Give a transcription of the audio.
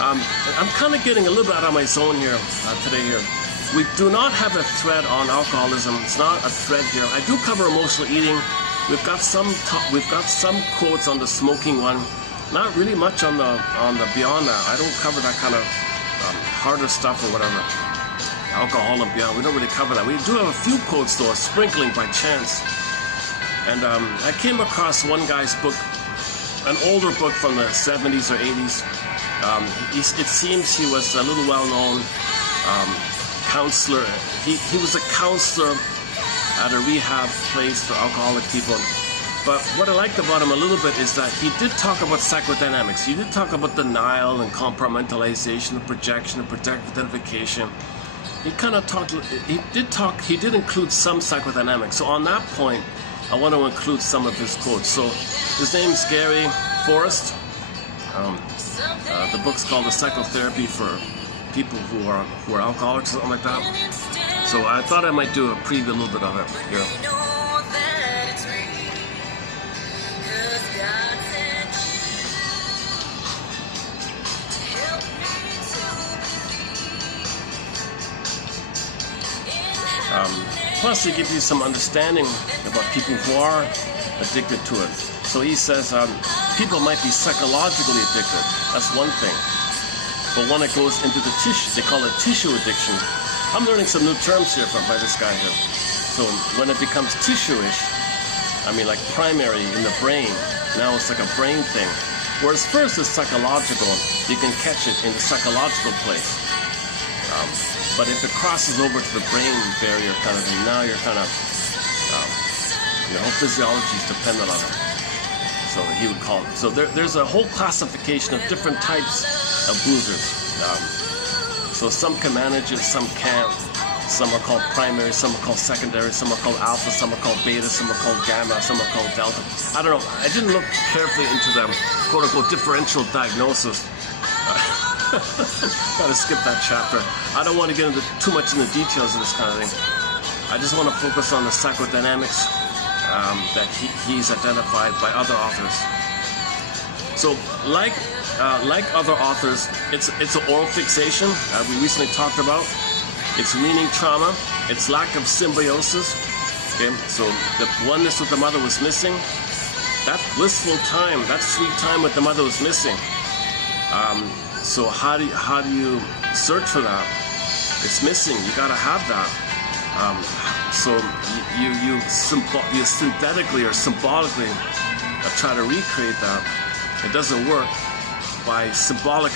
I'm kind of getting a little bit out of my zone here today here. We do not have a thread on alcoholism. It's not a thread here. I do cover emotional eating. We've got some quotes on the smoking one. Not really much on the beyond that. I don't cover that kind of harder stuff or whatever. Alcohol and beyond. We don't really cover that. We do have a few quotes though, sprinkling by chance. And I came across one guy's book, an older book from the 70s or 80s. It seems he was a little well-known counselor. He was a counselor at a rehab place for alcoholic people. But what I liked about him a little bit is that he did talk about psychodynamics. He did talk about denial and compartmentalization and projection and projective identification. He kind of talked, he did include some psychodynamics. So on that point, I want to include some of his quotes. So his name's Gary Forrest. The book's called The Psychotherapy for People who are alcoholics or something like that. So I thought I might do a preview a little bit of it here. Plus, it gives you some understanding about people who are addicted to it. So he says people might be psychologically addicted. That's one thing. But when it goes into the tissue, they call it tissue addiction. I'm learning some new terms here by this guy here. So when it becomes tissue-ish, I mean like primary in the brain, now it's like a brain thing. Whereas first it's psychological, you can catch it in the psychological place. But if it crosses over to the brain barrier kind of thing, now you're kind of, your whole physiology is dependent on it. So he would call it. So there's a whole classification of different types of boozers. So some can manage it, some can't. Some are called primary, some are called secondary, some are called alpha, some are called beta, some are called gamma, some are called delta. I don't know. I didn't look carefully into the quote-unquote differential diagnosis. Gotta skip that chapter. I don't want to get into too much in the details of this kind of thing. I just want to focus on the psychodynamics that he's identified by other authors. So, like other authors, it's an oral fixation we recently talked about. It's weaning trauma. It's lack of symbiosis. Okay, so the oneness with the mother was missing. That blissful time, that sweet time with the mother was missing. So how do you search for that? It's missing. You gotta have that. So you synthetically or symbolically try to recreate that. It doesn't work. By symbolic